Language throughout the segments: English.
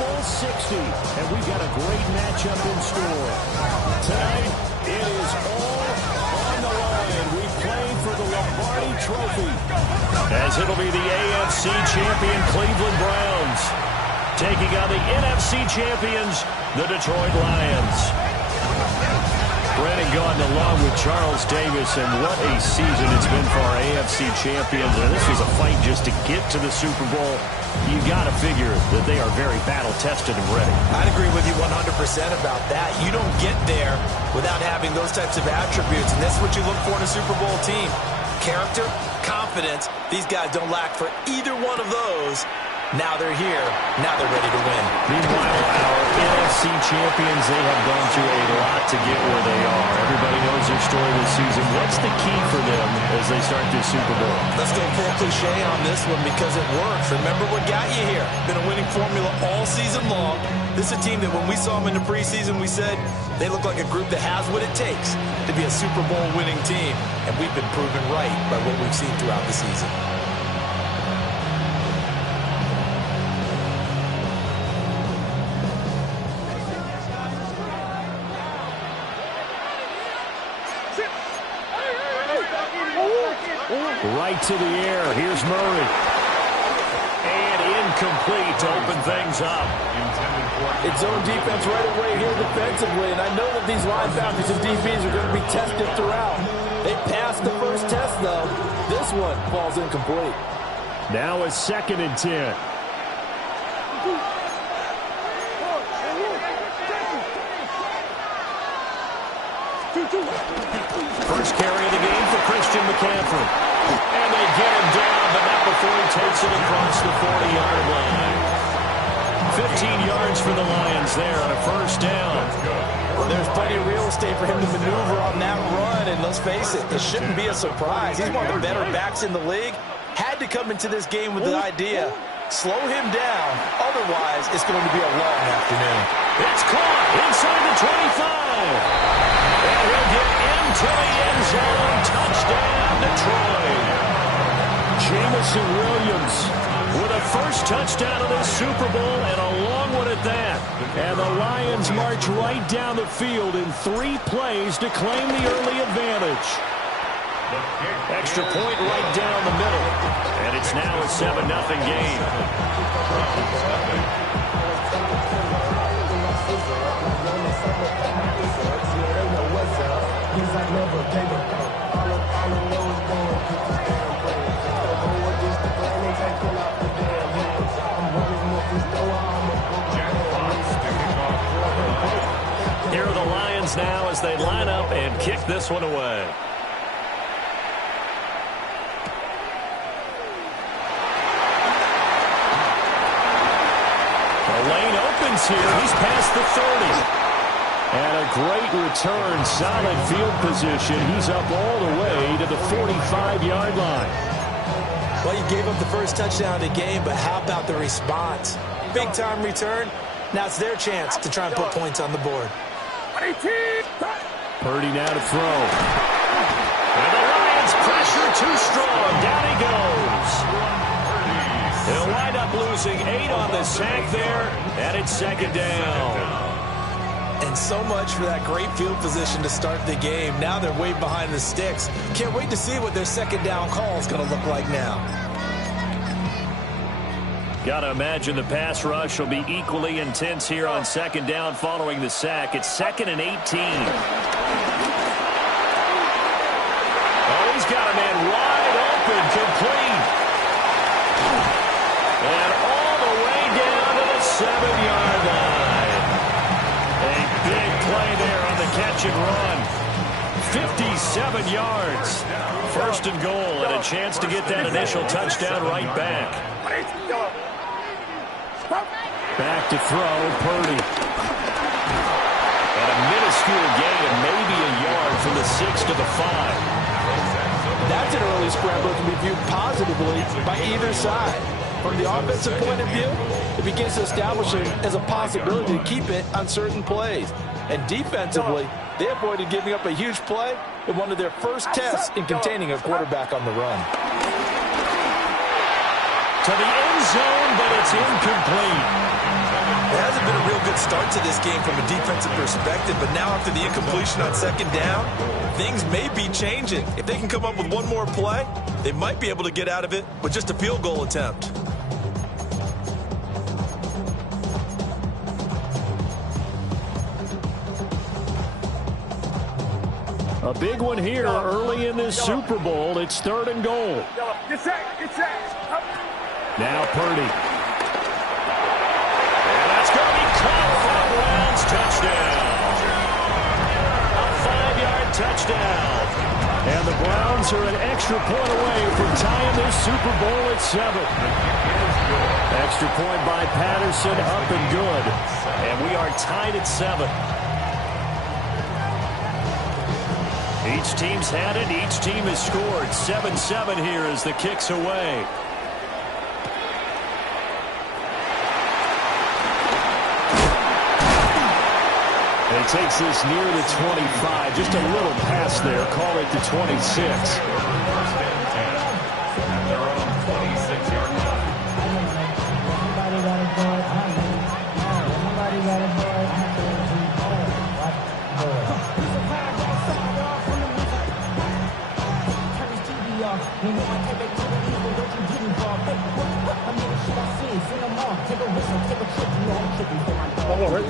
Bowl 60, and we've got a great matchup in store. Tonight, it is all on the line. We play for the Lombardi Trophy, as it'll be the AFC champion Cleveland Browns taking on the NFC champions, the Detroit Lions. Brennan Gaudin along with Charles Davis, and what a season it's been for our AFC champions. And this was a fight just to get to the Super Bowl. You got to figure that they are very battle-tested and ready. I'd agree with you 100% about that. You don't get there without having those types of attributes, and that's what you look for in a Super Bowl team. Character, confidence. These guys don't lack for either one of those. Now they're here. Now they're ready to win. Meanwhile, our NFC champions, they have gone through a lot to get where they are. Everybody knows their story this season. What's the key for them as they start this Super Bowl? Let's go full cliche on this one because it works. Remember what got you here. Been a winning formula all season long. This is a team that when we saw them in the preseason, we said they look like a group that has what it takes to be a Super Bowl winning team. And we've been proven right by what we've seen throughout the season. Right to the air. Here's Murray. And incomplete to open things up. It's zone defense right away here defensively, and I know that these linebackers and DBs are going to be tested throughout. They passed the first test, though. This one falls incomplete. Now a 2nd and 10. First carry of the game for Christian McCaffrey. And they get him down, but not before he takes it across the 40-yard line. 15 yards for the Lions there on a first down. Well, there's plenty of real estate for him to maneuver on that run, and let's face it, this shouldn't be a surprise. He's one of the better backs in the league. Had to come into this game with the idea, slow him down, otherwise it's going to be a long afternoon. It's caught inside the 25. And he'll get into the end zone. Touchdown, Detroit. Jamison Williams with a first touchdown of this Super Bowl, and a long one at that. And the Lions march right down the field in 3 plays to claim the early advantage. Extra point right down the middle. And it's now a 7-0 game. Here are the Lions now as they line up and kick this one away. The lane opens here. He's past the 30. And a great return, solid field position. He's up all the way to the 45-yard line. Well, you gave up the first touchdown of the game, but how about the response? Big-time return. Now it's their chance to try and put points on the board. Purdy now to throw. And the Lions pressure too strong. Down he goes. They'll wind up losing 8 on the sack there, and it's 2nd down. And so much for that great field position to start the game. Now they're way behind the sticks. Can't wait to see what their 2nd down call is going to look like now. Got to imagine the pass rush will be equally intense here on 2nd down following the sack. It's 2nd and 18. Oh, he's got a man wide open, complete. And all the way down to the 7-yard line. A big play there on the catch and run. 57 yards. 1st and goal, and a chance to get that initial touchdown right back. Back to throw, Purdy. And a minuscule gain, maybe a yard from the 6 to the 5. That's an early scramble that can be viewed positively by either side. From the offensive point of view, it begins to establish it as a possibility to keep it on certain plays. And defensively, they avoided giving up a huge play in one of their first tests in containing a quarterback on the run. To the end zone, but it's incomplete. It hasn't been a real good start to this game from a defensive perspective, but now after the incompletion on second down, things may be changing. If they can come up with one more play, they might be able to get out of it with just a field goal attempt. A big one here early in this Super Bowl. It's 3rd and goal. Now Purdy. And that's going to be caught for the Browns. Touchdown. A 5-yard touchdown. And the Browns are an extra point away from tying this Super Bowl at 7. Extra point by Patterson, up and good. And we are tied at 7. Each team's had it. Each team has scored. 7-7 here as the kick's away. And he takes this near the 25. Just a little pass there. Call it the 26.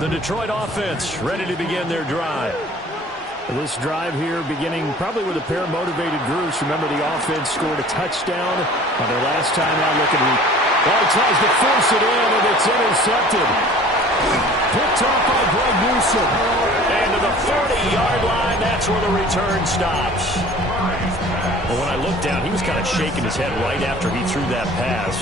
The Detroit offense ready to begin their drive. This drive here beginning probably with a pair of motivated groups. Remember, the offense scored a touchdown on their last time out. Looking, he tries to force it in, and it's intercepted. Picked off by Greg Newsome. And to the 40-yard line, that's where the return stops. Well, when I looked down, he was kind of shaking his head right after he threw that pass.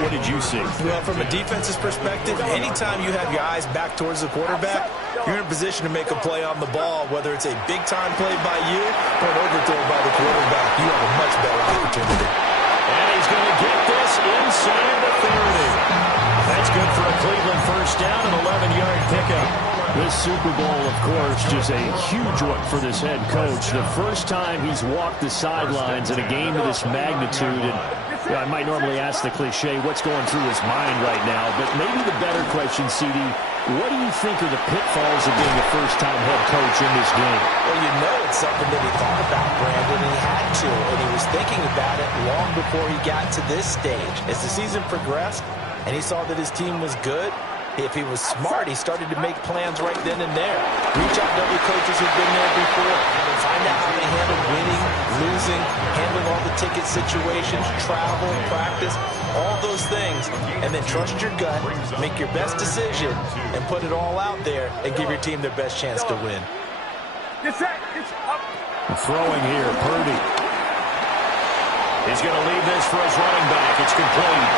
What did you see? Well, from a defense's perspective, anytime you have your eyes back towards the quarterback, you're in a position to make a play on the ball, whether it's a big-time play by you or an overthrow by the quarterback. You have a much better opportunity. And he's going to get this inside the 30. That's good for a Cleveland first down, an 11-yard pickup. This Super Bowl, of course, just a huge one for this head coach. The first time he's walked the sidelines in a game of this magnitude. And I might normally ask the cliche, what's going through his mind right now? But maybe the better question, CD, what do you think are the pitfalls of being a first-time head coach in this game? Well, you know it's something that he thought about, Brandon, and he had to. And he was thinking about it long before he got to this stage. As the season progressed and he saw that his team was good, if he was smart, he started to make plans right then and there. Reach out to other coaches who've been there before. Find out how they handle winning, losing, handling all the ticket situations, travel, practice, all those things. And then trust your gut, make your best decision, and put it all out there and give your team their best chance to win. Throwing here, Purdy. He's going to leave this for his running back. It's complete.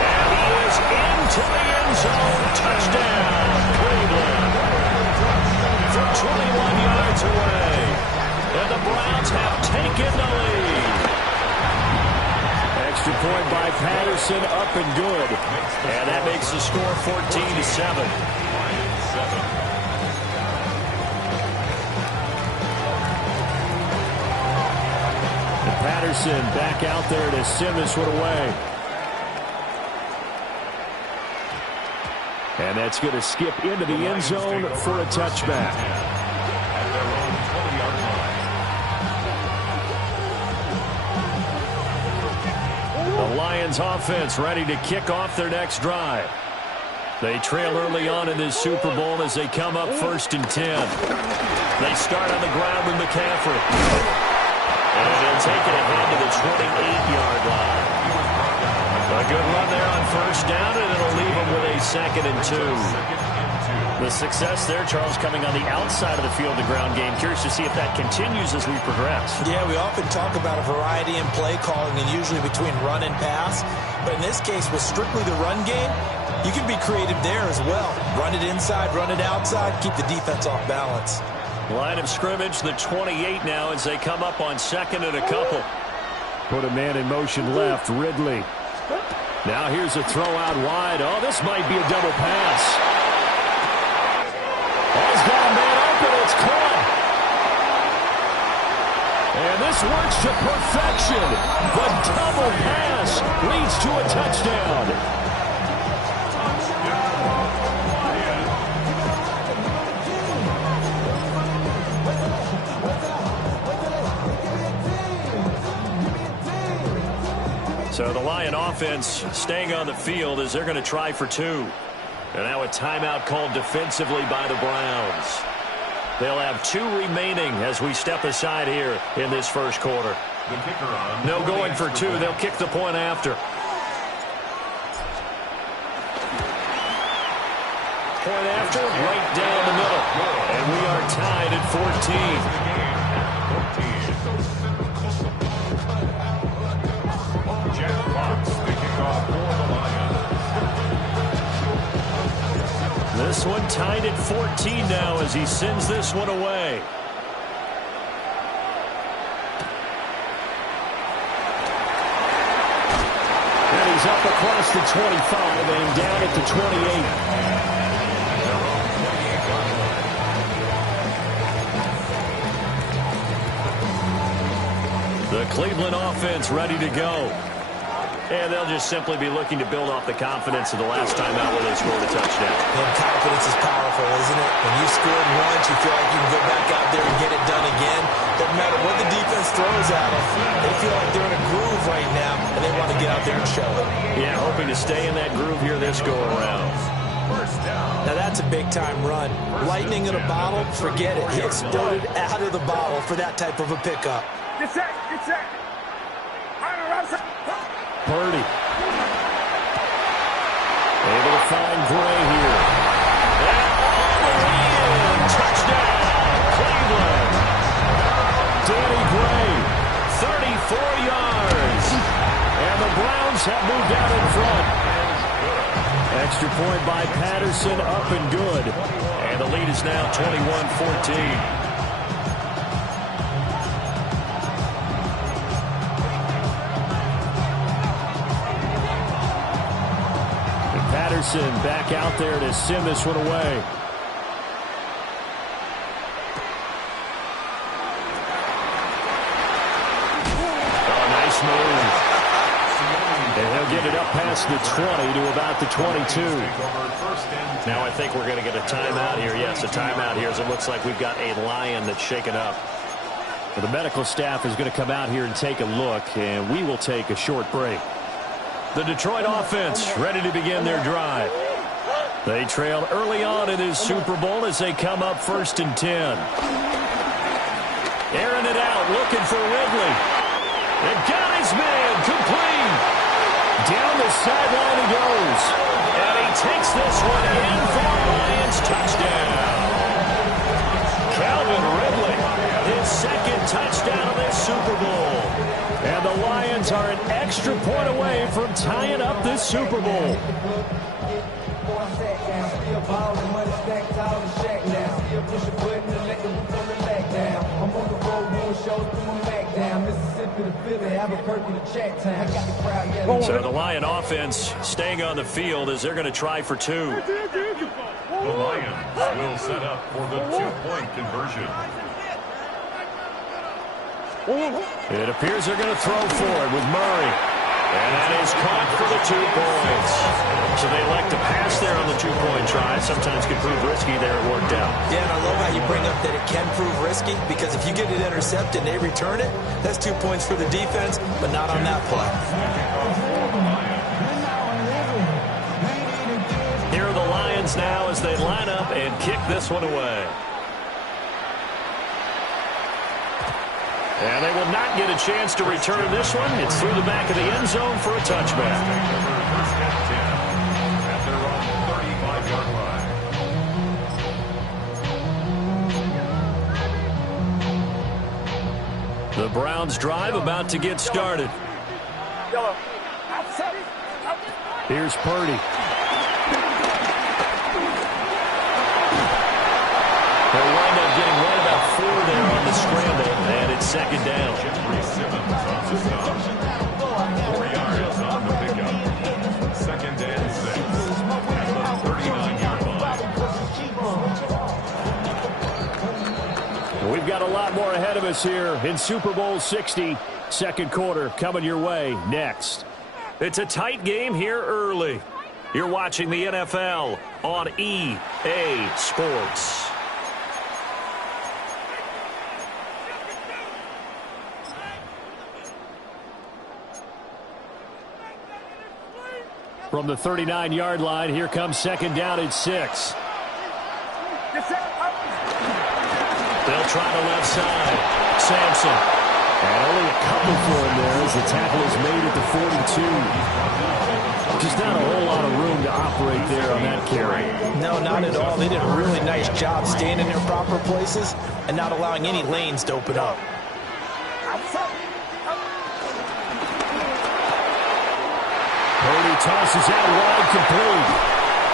And he is into the end zone. Touchdown, Cleveland. From 21 yards away. And the Browns have taken the lead. Extra point by Patterson, up and good. And that makes the score 14-7. Patterson back out there to send this one away. And that's going to skip into the end zone for a touchback. The Lions offense ready to kick off their next drive. They trail early on in this Super Bowl as they come up 1st and 10. They start on the ground with McCaffrey. And they'll take it ahead to the 28-yard line. A good run there on first down, and it'll leave them with a 2nd and 2. The success there, Charles, coming on the outside of the field, the ground game. Curious to see if that continues as we progress. Yeah, we often talk about a variety in play calling and usually between run and pass. But in this case, with strictly the run game, you can be creative there as well. Run it inside, run it outside, keep the defense off balance. Line of scrimmage, the 28 now as they come up on 2nd and a couple. Put a man in motion left, Ridley. Now here's a throw out wide. Oh, this might be a double pass. Oh, he's got a man open. It's caught. And this works to perfection. The double pass leads to a touchdown. So the Lion offense staying on the field as they're going to try for two. And now a timeout called defensively by the Browns. They'll have two remaining as we step aside here in this first quarter. No going for two. They'll kick the point after. Point after, right down the middle. And we are tied at 14. Jack Fox, the kickoff for the Lions. This one tied at 14 now as he sends this one away. And he's up across the 25 and down at the 28. The Cleveland offense ready to go. And they'll just simply be looking to build off the confidence of the last time out where they scored a touchdown. And confidence is powerful, isn't it? When you scored once, you feel like you can go back out there and get it done again. Doesn't matter what the defense throws at them. They feel like they're in a groove right now, and they want to get out there and show it. Yeah, hoping to stay in that groove here this go-around. Now that's a big-time run. Lightning in a bottle, forget it. He exploded out of the bottle for that type of a pickup. Get set, get set. Purdy. Able to find Gray here. And all the way in. Touchdown, Cleveland. Danny Gray, 34 yards. And the Browns have moved out in front. Extra point by Patterson, up and good. And the lead is now 21-14. Patterson back out there to send this one away. Oh, nice move. And he'll get it up past the 20 to about the 22. Now I think we're going to get a timeout here. Yes, a timeout here as it looks like we've got a Lion that's shaken up. Well, the medical staff is going to come out here and take a look, and we will take a short break. The Detroit offense ready to begin their drive. They trailed early on in this Super Bowl as they come up 1st and 10. Airing it out, looking for Ridley. And got his man, complete. Down the sideline he goes. And he takes this one in for a Lions touchdown. Calvin Ridley, his second touchdown of this Super Bowl. And the Lions are an extra point away from tying up this Super Bowl. So the Lion offense staying on the field as they're going to try for two. The Lions will set up for the two-point conversion. It appears they're going to throw forward with Murray. And that is caught for the 2 points. So they elect to pass there on the two-point try. Sometimes can prove risky there. It worked out. Yeah, and I love how you bring up that it can prove risky, because if you get it intercepted and they return it, that's 2 points for the defense, but not on that play. Here are the Lions now as they line up and kick this one away. And they will not get a chance to return this one. It's through the back of the end zone for a touchback. At their own 35-yard line. The Browns drive about to get started. Here's Purdy. They'll wind up getting right about 4 there on the scramble, and it's second down. 4 yards on the pickup. Second and 6 at the 39-yard line. We've got a lot more ahead of us here in Super Bowl 60. Second quarter coming your way next. It's a tight game here early. You're watching the NFL on EA Sports. From the 39-yard line, here comes second down and 6. They'll try the left side. Sampson. And only a couple for him there as the tackle is made at the 42. Just not a whole lot of room to operate there on that carry. No, not at all. They did a really nice job staying in their proper places and not allowing any lanes to open up. Purdy tosses out wide, complete.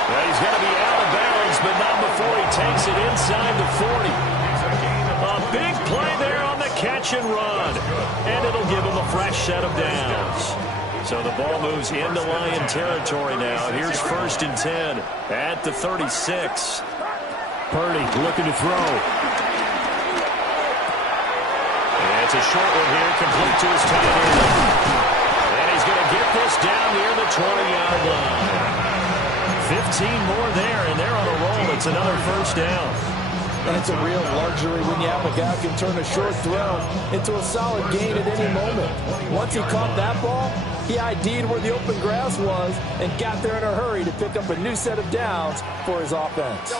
Well, he's going to be out of bounds, but not before he takes it inside the 40. A big play there on the catch and run. And it'll give him a fresh set of downs. So the ball moves into Lion territory now. Here's 1st and 10 at the 36. Purdy looking to throw. And it's a short one here, complete to his tight end. And he's going to get this down near the 20-yard line. 15 more there, and they're on a roll. It's another 1st down. That's a real luxury when you have a guy who can turn a short throw into a solid gain at any moment. Once he caught that ball, he ID'd where the open grass was and got there in a hurry to pick up a new set of downs for his offense.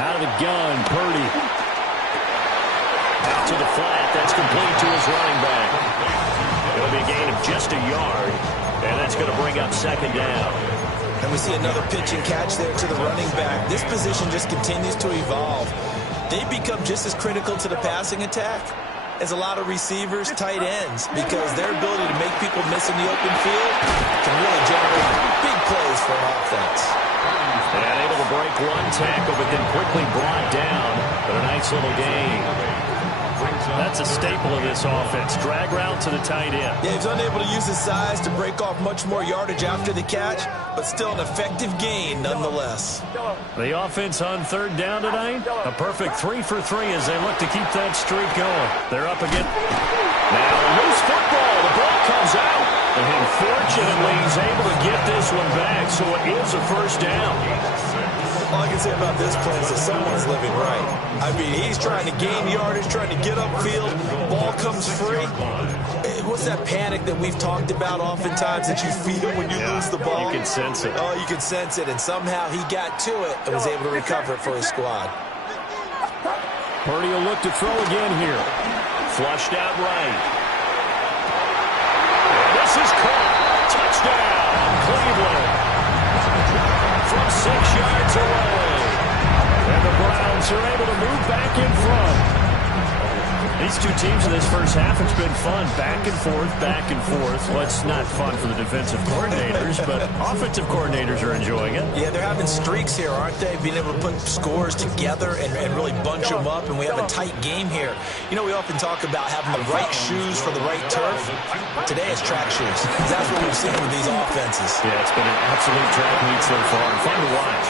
Out of the gun, Purdy. Out to the flat. That's complete to his running back. It'll be a gain of just a yard, and that's going to bring up 2nd down. And we see another pitch and catch there to the running back. This position just continues to evolve. They become just as critical to the passing attack as a lot of receivers, tight ends, because their ability to make people miss in the open field can really generate big plays for an offense. And able to break one tackle, but then quickly brought down. But a nice little gain. That's a staple of this offense. Drag route to the tight end. Yeah, he's unable to use his size to break off much more yardage after the catch, but still an effective gain nonetheless. The offense on 3rd down tonight. A perfect 3 for 3 as they look to keep that streak going. They're up again. Now loose football. The ball comes out. And fortunately, he's able to get this one back, so it is a 1st down. All I can say about this play is that someone's living right. I mean, he's trying to gain yardage, trying to get upfield. Ball comes free. What's that panic that we've talked about oftentimes that you feel when you lose the ball? You can sense it. Oh, you can sense it, and somehow he got to it and was able to recover it for his squad. Purdy will look to throw again here. Flushed out right. And this is caught. Touchdown, Cleveland. From 6 yards away. And the Browns are able to move back in front. These two teams in this first half, it's been fun. Back and forth, back and forth. Well, it's not fun for the defensive coordinators, but offensive coordinators are enjoying it. Yeah, they're having streaks here, aren't they? Being able to put scores together and really bunch them up, and we have a tight game here. You know, we often talk about having the right shoes for the right turf. Today it's track shoes. That's what we've seen with these offenses. Yeah, it's been an absolute track meet so far. Fun to watch.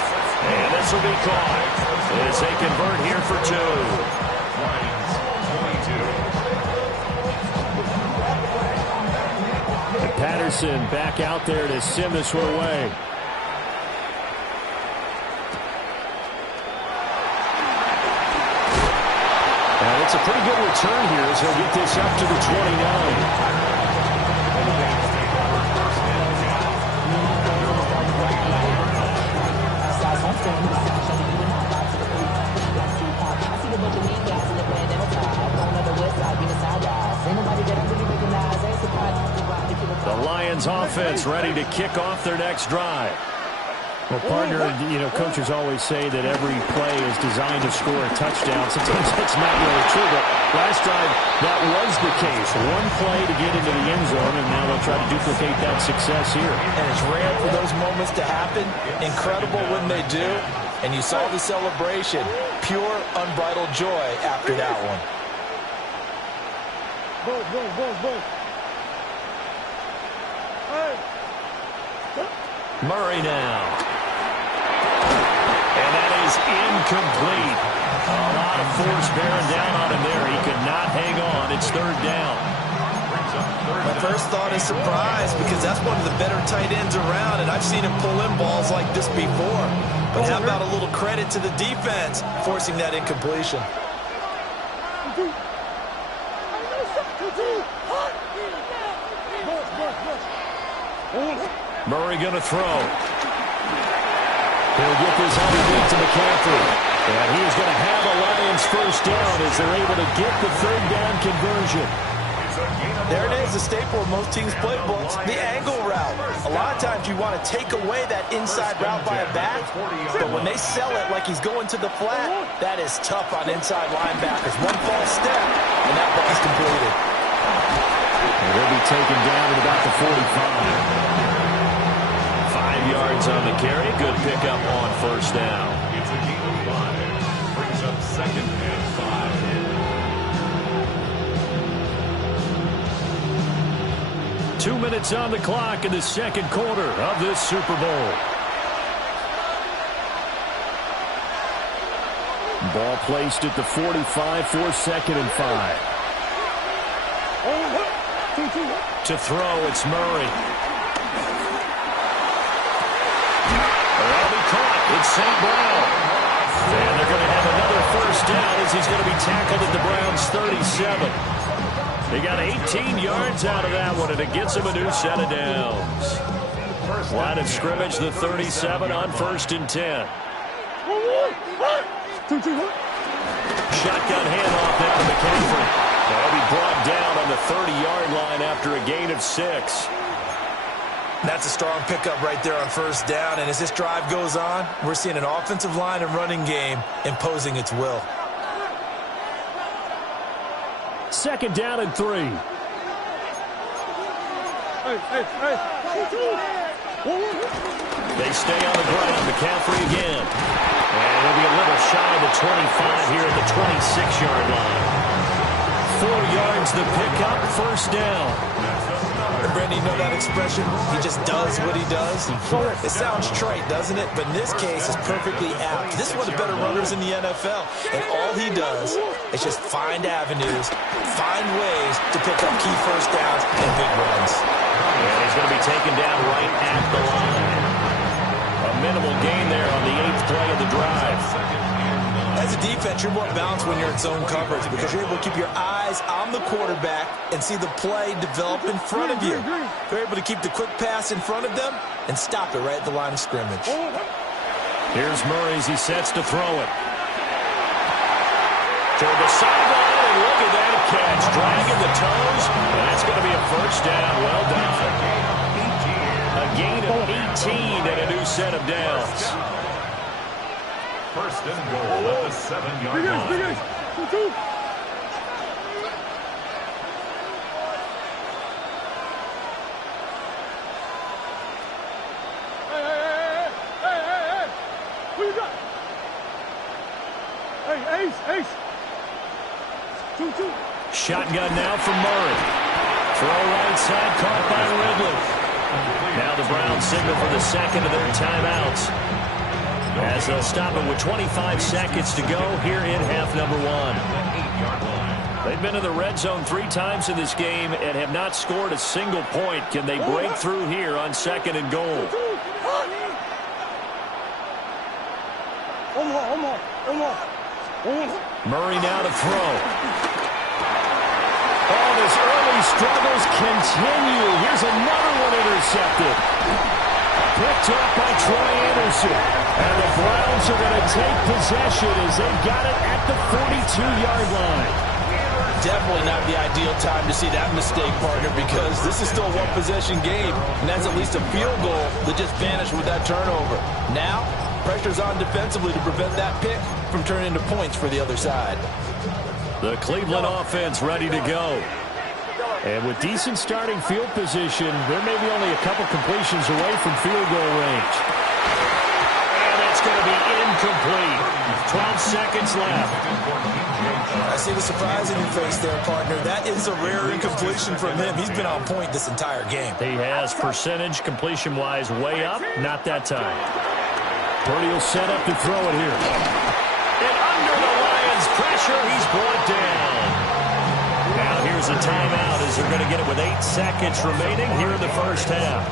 And this will be caught as they convert here for 2. Patterson back out there to send this one away. And it's a pretty good return here as he'll get this up to the 29. The Lions offense ready to kick off their next drive. Well, partner, you know, coaches always say that every play is designed to score a touchdown. Sometimes that's not really true, but last drive, that was the case. One play to get into the end zone, and now they'll try to duplicate that success here. And it's rare for those moments to happen. Incredible when they do. And you saw the celebration. Pure, unbridled joy after that one. Murray now. And that is incomplete. A lot of force bearing down on him there. He could not hang on. It's 3rd down. My first thought is surprise because that's one of the better tight ends around, and I've seen him pull in balls like this before. But how about a little credit to the defense forcing that incompletion? Murray going to throw. He'll get this underneath to McCaffrey. And he is going to have a Lions first down as they're able to get the third down conversion. There it is, a staple of most teams' playbooks, the angle route. A lot of times you want to take away that inside route by a back, but when they sell it like he's going to the flat, that is tough on inside linebackers. One false step, and that ball's completed. And he'll be taken down at about the 45. 5 yards on the carry. Good pickup on first down. It's a gain of 5. Brings up 2nd and 5. 2 minutes on the clock in the second quarter of this Super Bowl. Ball placed at the 45 for 2nd and 5. To throw, it's Murray. That'll be caught. It's St. Brown. And they're going to have another first down as he's going to be tackled at the Browns' 37. They got 18 yards out of that one, and it gets him a new set of downs. Line of scrimmage, the 37 on 1st and 10. Shotgun handoff now to McCaffrey. They'll be brought down on the 30-yard line after a gain of 6. That's a strong pickup right there on first down, and as this drive goes on, we're seeing an offensive line and running game imposing its will. 2nd down and 3. They stay on the ground. McCaffrey again. And it'll be a little shy of the 25 here at the 26-yard line. 4 yards the pickup, first down. Brandon, you know that expression? He just does what he does. It sounds trite, doesn't it? But in this case, it's perfectly apt. This is one of the better runners in the NFL. And all he does is just find avenues, find ways to pick up key first downs and big runs. And he's going to be taken down right at the line. A minimal gain there on the 8th play of the drive. As a defense, you're more balanced when you're in zone coverage because you're able to keep your eyes on the quarterback and see the play develop in front of you. You're able to keep the quick pass in front of them and stop it right at the line of scrimmage. Here's Murray as he sets to throw it. Toward the sideline, and look at that catch. Dragging the toes, and that's going to be a first down. Well done. A gain of 18 and a new set of downs. 1st and goal at the 7-yard line. Shotgun now from Murray. Throw right side, caught by Ridley. Now the Browns signal for the second of their timeouts, as they'll stop it with 25 seconds to go here in half number 1. They've been in the red zone 3 times in this game and have not scored a single point. Can they break through here on 2nd and goal? Murray now to throw. Oh, his early struggles continue. Here's another one intercepted. Picked up by Troy Anderson. And the Browns are going to take possession as they've got it at the 42-yard line. Definitely not the ideal time to see that mistake, partner, because this is still a one-possession game, and that's at least a field goal that just vanished with that turnover. Now, pressure's on defensively to prevent that pick from turning into points for the other side. The Cleveland offense ready to go. And with decent starting field position, they're maybe only a couple completions away from field goal range. And it's going to be incomplete. 12 seconds left. I see the surprise in your face there, partner. That is a rare incompletion from him. He's been on point this entire game. He has percentage completion-wise way up. Not that time. Purdy will set up to throw it here. And under the Lions' pressure, he's brought down. Now here's calls a timeout as they're going to get it with 8 seconds remaining here in the first half.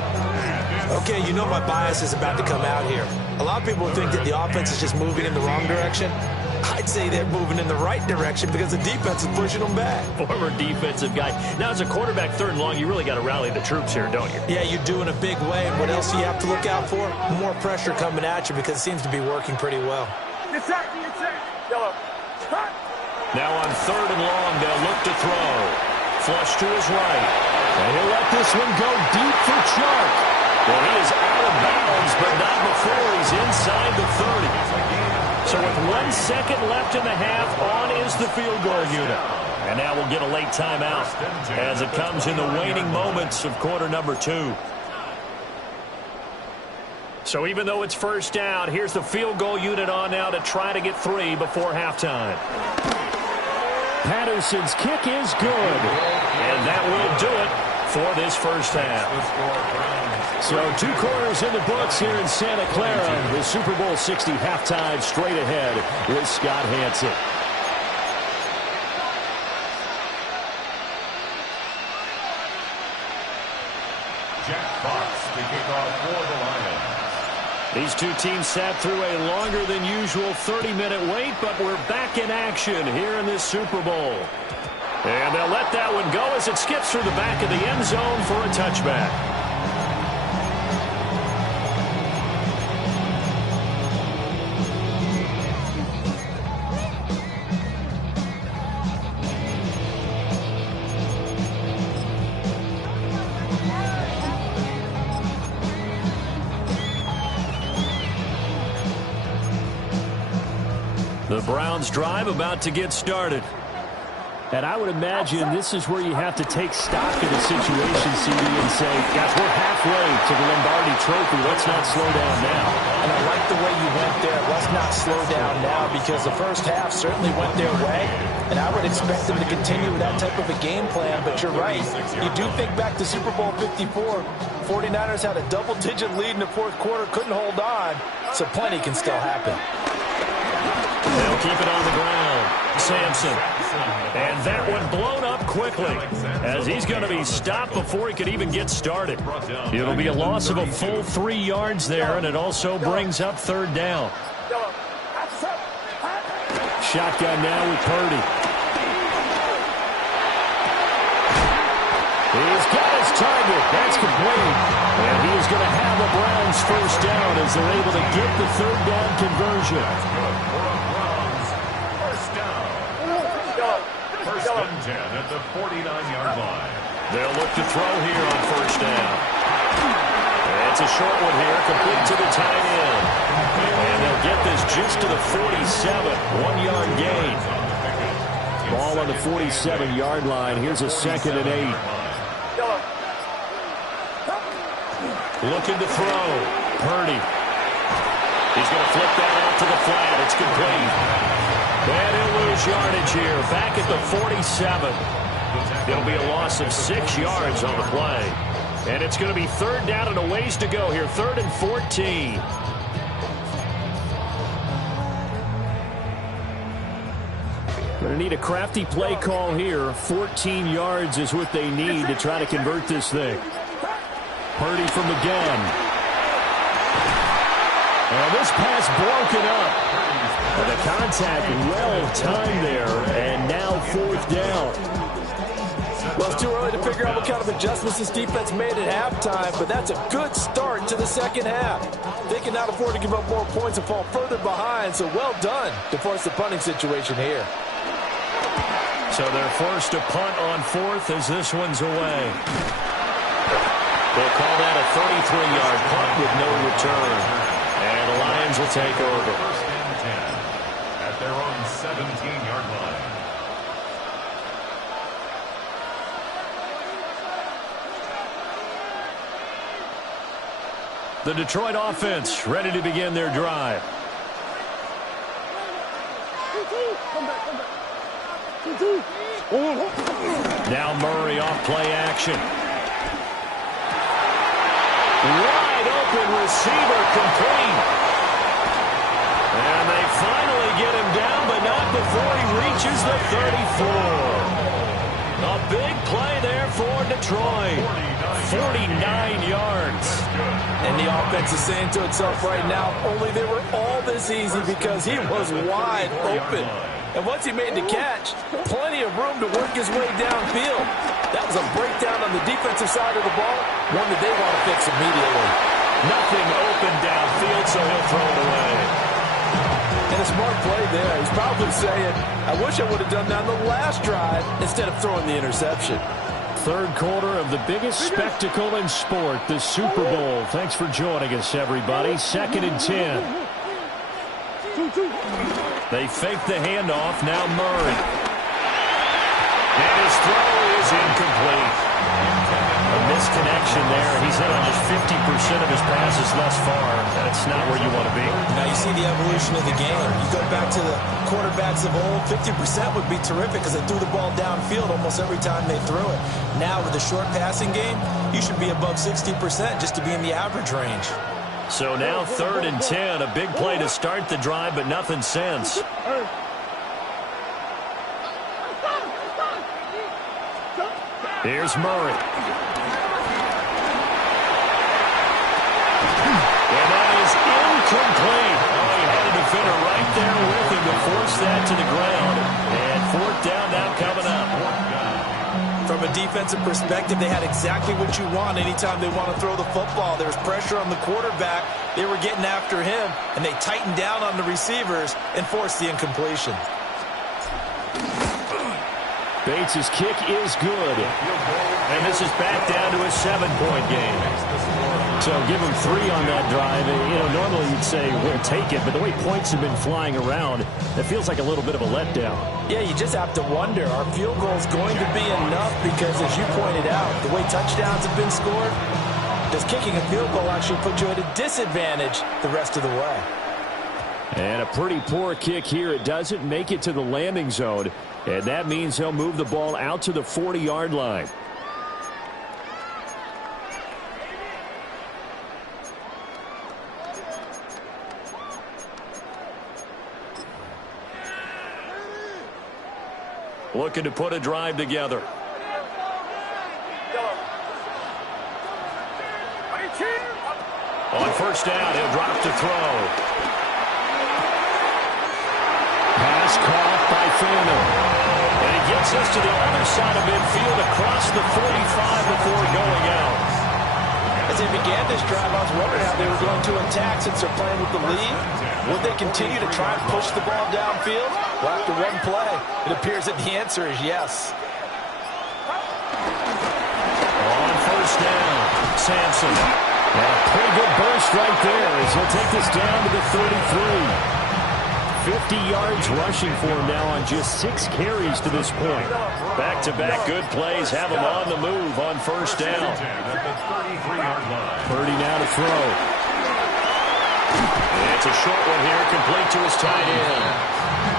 Okay, you know my bias is about to come out here. A lot of people think that the offense is just moving in the wrong direction. I'd say they're moving in the right direction because the defense is pushing them back. Former defensive guy. Now, as a quarterback, 3rd and long, you really got to rally the troops here, don't you? Yeah, you do in a big way. And what else do you have to look out for? More pressure coming at you because it seems to be working pretty well. Now on 3rd and long, they'll look to throw. Flush to his right. And he'll let this one go deep for Chark. Well, he is out of bounds, but not before he's inside the 30. So with 1 second left in the half, on is the field goal unit. And now we'll get a late timeout as it comes in the waning moments of quarter number 2. So even though it's first down, here's the field goal unit on now to try to get 3 before halftime. Patterson's kick is good. And that will do it for this first half. So 2 quarters in the books here in Santa Clara. The Super Bowl 60 halftime straight ahead with Scott Hanson. Jack Fox to kick off for the Lions. These 2 teams sat through a longer than usual 30-minute wait, but we're back in action here in this Super Bowl. And they'll let that one go as it skips through the back of the end zone for a touchback. The Browns drive about to get started. And I would imagine this is where you have to take stock of the situation, CD, and say, guys, we're halfway to the Lombardi Trophy. Let's not slow down now. And I like the way you went there. Let's not slow down now because the first half certainly went their way. And I would expect them to continue with that type of a game plan. But you're right. You do think back to Super Bowl 54. 49ers had a double-digit lead in the 4th quarter, couldn't hold on. So plenty can still happen. They'll keep it on the ground. Sampson. And that one blown up quickly as he's going to be stopped before he could even get started. It'll be a loss of a full 3 yards there, and it also brings up 3rd down. Shotgun now with Purdy. He's got his target. That's complete. And he is going to have the Browns first down as they're able to get the 3rd down conversion. First and 10 at the 49-yard line. They'll look to throw here on first down. It's a short one here, complete to the tight end. And they'll get this just to the 47, 1-yard gain. Ball on the 47-yard line. Here's a 2nd and 8. Looking to throw. Purdy. He's going to flip that out to the flat. It's complete. And he'll lose yardage here. Back at the 47. It'll be a loss of 6 yards on the play. And it's going to be 3rd down and a ways to go here. 3rd and 14. Going to need a crafty play call here. 14 yards is what they need to try to convert this thing. Purdy from the gun. And this pass broken up. And the contact well timed there, and now 4th down. Well, it's too early to figure out what kind of adjustments this defense made at halftime, but that's a good start to the second half. They cannot afford to give up more points and fall further behind, so well done to force the punting situation here. So they're forced to punt on 4th as this one's away. They'll call that a 33-yard punt with no return. And the Lions will take over. First and 10 at their own 17-yard line. The Detroit offense ready to begin their drive. Now Murray off play action. Wide open receiver complete. And they finally get him down, but not before he reaches the 34. A big play there for Detroit. 49 yards. And the offense is saying to itself right now, only they were all this easy because he was wide open. And once he made the catch, plenty of room to work his way downfield. That was a breakdown on the defensive side of the ball, one that they want to fix immediately. Nothing open downfield, so he'll throw it away. And a smart play there. He's probably saying, I wish I would have done that on the last drive instead of throwing the interception. Third quarter of the biggest spectacle in sport, the Super Bowl. Thanks for joining us, everybody. 2nd and 10. They fake the handoff. Now Murray. And his throw is incomplete. A misconnection there. He's hit on just 50% of his passes thus far. That's not where you want to be. Now you see the evolution of the game. You go back to the quarterbacks of old, 50% would be terrific because they threw the ball downfield almost every time they threw it. Now with the short passing game, you should be above 60% just to be in the average range. So now 3rd and 10. A big play to start the drive, but nothing since. Here's Murray. And that is incomplete. Oh, he had a defender right there with him to force that to the ground. And 4th down now coming up. From a defensive perspective, they had exactly what you want anytime they want to throw the football. There was pressure on the quarterback. They were getting after him, and they tightened down on the receivers and forced the incompletion. Bates' kick is good. And this is back down to a 7-point game. So give him 3 on that drive. You know, normally you'd say we'll take it, but the way points have been flying around, it feels like a little bit of a letdown. Yeah, you just have to wonder, are field goals going to be enough? Because as you pointed out, the way touchdowns have been scored, does kicking a field goal actually put you at a disadvantage the rest of the way? And a pretty poor kick here. It doesn't make it to the landing zone. And that means he'll move the ball out to the 40-yard line. Looking to put a drive together. On 1st down, he'll drop to throw. Pass caught by Fanning. And he gets us to the other side of midfield across the 45 before going out. As they began this drive, I was wondering how they were going to attack since they're playing with the lead. Would they continue to try and push the ball downfield? Well, after one play, it appears that the answer is yes. On 1st down, Sampson. And a pretty good burst right there as he'll take this down to the 33. 50 yards rushing for him now on just 6 carries to this point. Back-to-back good plays have him on the move on 1st down. 30 now to throw. And it's a short one here, complete to his tight end.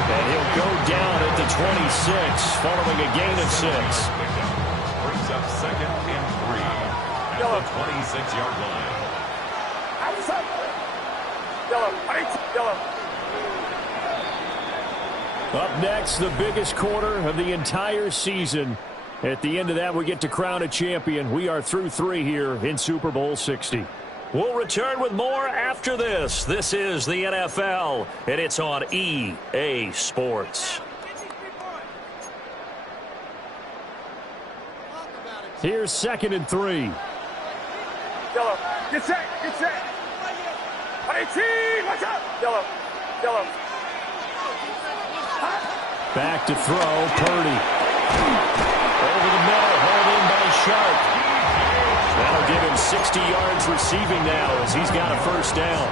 And he'll go down at the 26, following a gain of 6. Brings up 2nd and 3 at the 26-yard line. Up next, the biggest quarter of the entire season. At the end of that, we get to crown a champion. We are through 3 here in Super Bowl 60. We'll return with more after this. This is the NFL, and it's on EA Sports. Here's 2nd and 3. Yellow, get set, get set. 18, watch out. Yellow, yellow. Back to throw, Purdy. Over the middle, hauled in by Sharp. That'll give him 60 yards receiving now as he's got a 1st down.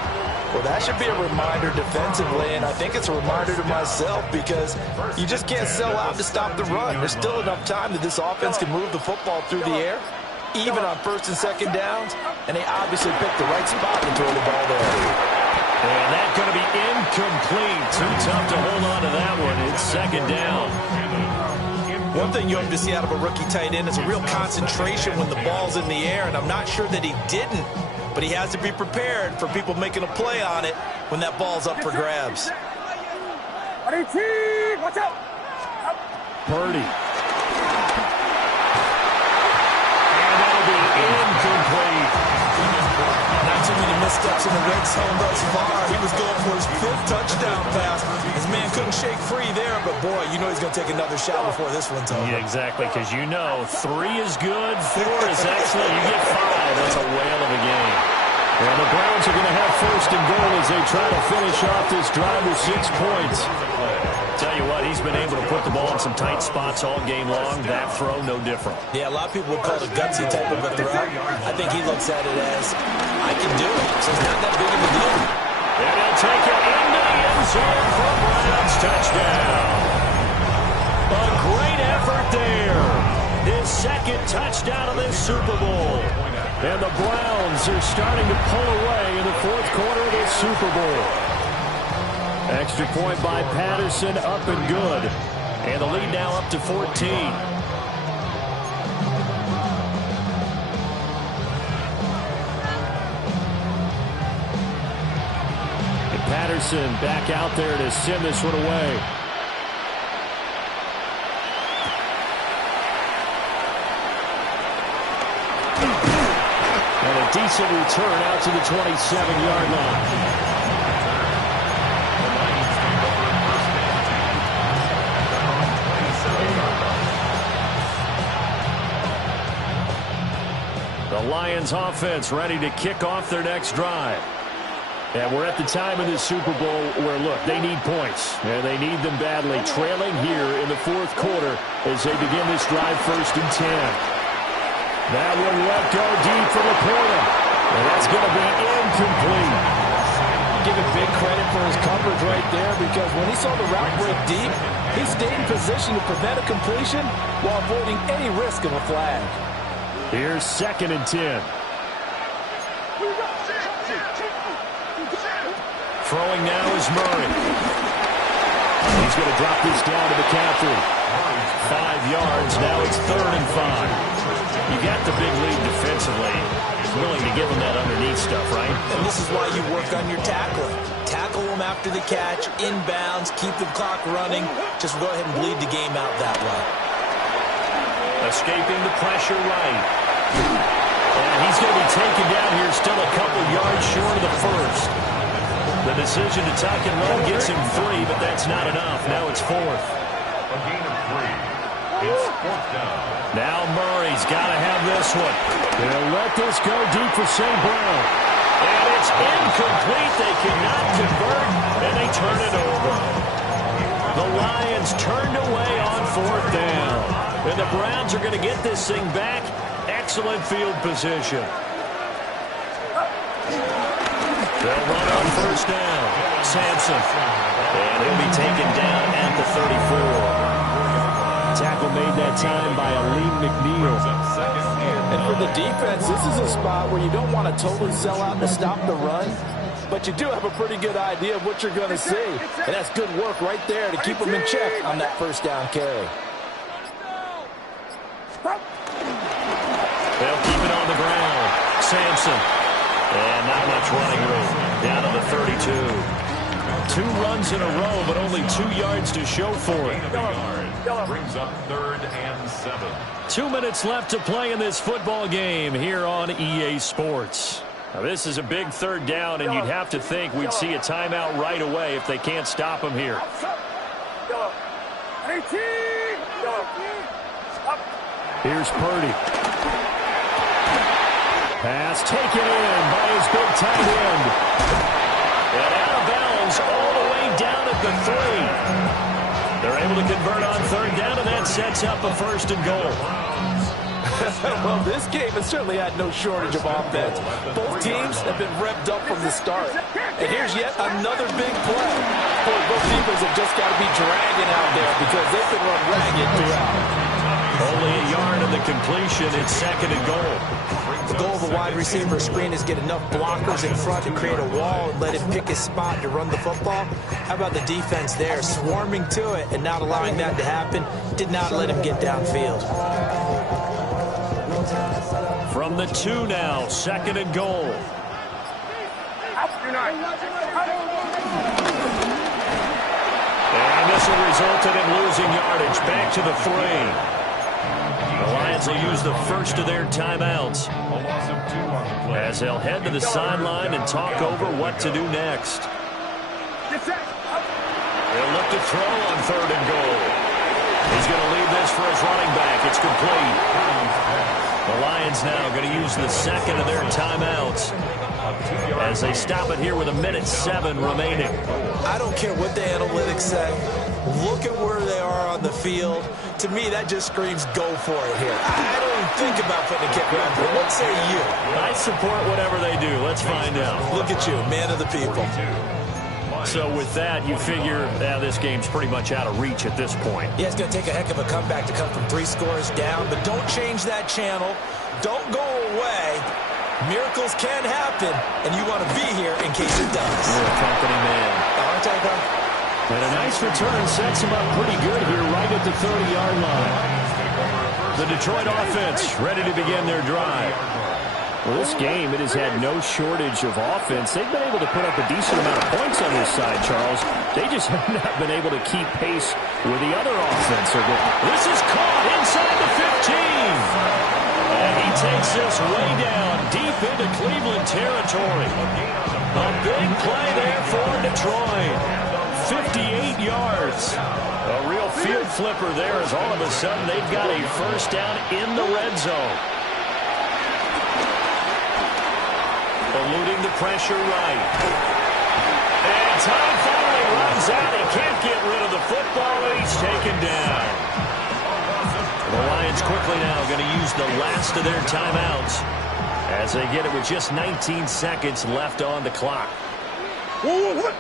Well, that should be a reminder defensively, and I think it's a reminder to myself because you just can't sell out to stop the run. There's still enough time that this offense can move the football through the air, even on 1st and 2nd downs, and they obviously picked the right spot to throw the ball there. And that's going to be incomplete. Too tough to hold on to that one. It's 2nd down. One thing you have to see out of a rookie tight end is a real concentration when the ball's in the air, and I'm not sure that he didn't, but he has to be prepared for people making a play on it when that ball's up for grabs. 18, watch out. Purdy. steps in the red zone thus far. He was going for his 5th touchdown pass. His man couldn't shake free there, but boy, you know he's going to take another shot before this one's over. Yeah, exactly, because you know 3 is good, 4 is excellent. You get 5. That's a whale of a game. And the Browns are going to have first and goal as they try to finish off this drive with 6 points. Tell you what, he's been able to put the ball in some tight spots all game long. That throw, no different. Yeah, a lot of people would call it a gutsy type of a throw. I think he looks at it as, I can do it, so it's not that big of a deal. And he'll take it into the end zone for Browns touchdown. A great effort there. His 2nd touchdown of this Super Bowl. And the Browns are starting to pull away in the 4th quarter of this Super Bowl. Extra point by Patterson, up and good. And the lead now up to 14. And Patterson back out there to send this one away. And a decent return out to the 27-yard line. The Lions offense ready to kick off their next drive. And we're at the time of this Super Bowl where, look, they need points. And they need them badly. Trailing here in the 4th quarter as they begin this drive 1st and 10. That one let go deep for the corner. And that's going to be incomplete. Give him big credit for his coverage right there, because when he saw the route break deep, he stayed in position to prevent a completion while avoiding any risk of a flag. Here's 2nd and 10. Throwing now is Murray. He's going to drop this down to McCaffrey. 5 yards. Now it's 3rd and 5. You got the big lead defensively. Willing to give him that underneath stuff, right? And this is why you work on your tackling. Tackle them after the catch, inbounds, keep the clock running. Just go ahead and bleed the game out that way. Escaping the pressure right. And he's going to be taken down here, still a couple yards short of the 1st. The decision to tuck and run gets him 3, but that's not enough. Now it's 4th. A gain of 3. It's 4th down. Now Murray's got to have this one. They'll let this go deep for St. Brown. And it's incomplete. They cannot convert, and they turn it over. The Lions turned away on 4th down. And the Browns are going to get this thing back. Excellent field position. They'll run on 1st down. Sampson. And he'll be taken down at the 34. Tackle made that time by Aleem McNeil. And for the defense, this is a spot where you don't want to totally sell out to stop the run, but you do have a pretty good idea of what you're going to see. And that's good work right there to keep them in check on that 1st down carry. They'll keep it on the ground. Sampson. And not much running room. Down to the 32. 2 runs in a row, but only 2 yards to show for it. Brings up 3rd and 7. 2 minutes left to play in this football game here on EA Sports. Now, this is a big 3rd down, and you'd have to think we'd see a timeout right away if they can't stop him here. Here's Purdy. Pass taken in by his big tight end. And out of bounds all the way down at the 3. They're able to convert on 3rd down, and that sets up a 1st and goal. Well, this game has certainly had no shortage of offense. Both teams have been revved up from the start. And here's yet another big play. Both defenses have just got to be dragging out there because they've been run ragged throughout. Only a yard of the completion. It's 2nd and goal. The goal of a wide receiver screen is get enough blockers in front to create a wall and let him pick his spot to run the football. How about the defense there, swarming to it and not allowing that to happen? Did not let him get downfield. From the 2 now, 2nd and goal. And this will result in him losing yardage back to the 3. The Lions will use the first of their timeouts as they'll head to the sideline and talk over what to do next. They'll look to throw on 3rd and goal. He's going to leave this for his running back. It's complete. The Lions now going to use the second of their timeouts as they stop it here with 1:07 remaining. I don't care what the analytics say. Look at where they are on the field. To me, that just screams go for it here. I don't even think about putting a kick around here. What say you? I support whatever they do. Let's find out. Look at you, man of the people. So with that, you figure this game's pretty much out of reach at this point. Yeah, it's going to take a heck of a comeback to come from 3 scores down, but don't change that channel. Don't go away. Miracles can happen, and you want to be here in case it does. You're a company man. Aren't I, though? And a nice return sets him up pretty good here right at the 30-yard line. The Detroit offense ready to begin their drive. Well, this game, it has had no shortage of offense. They've been able to put up a decent amount of points on this side, Charles. They just have not been able to keep pace with the other offense. This is caught inside the 15. And he takes this way down deep into Cleveland territory. A big play there for Detroit. 58 yards. A real field flipper there as all of a sudden they've got a first down in the red zone. Eluding the pressure right. And time finally runs out. He can't get rid of the football, and he's taken down. The Lions quickly now going to use the last of their timeouts as they get it with just 19 seconds left on the clock. What?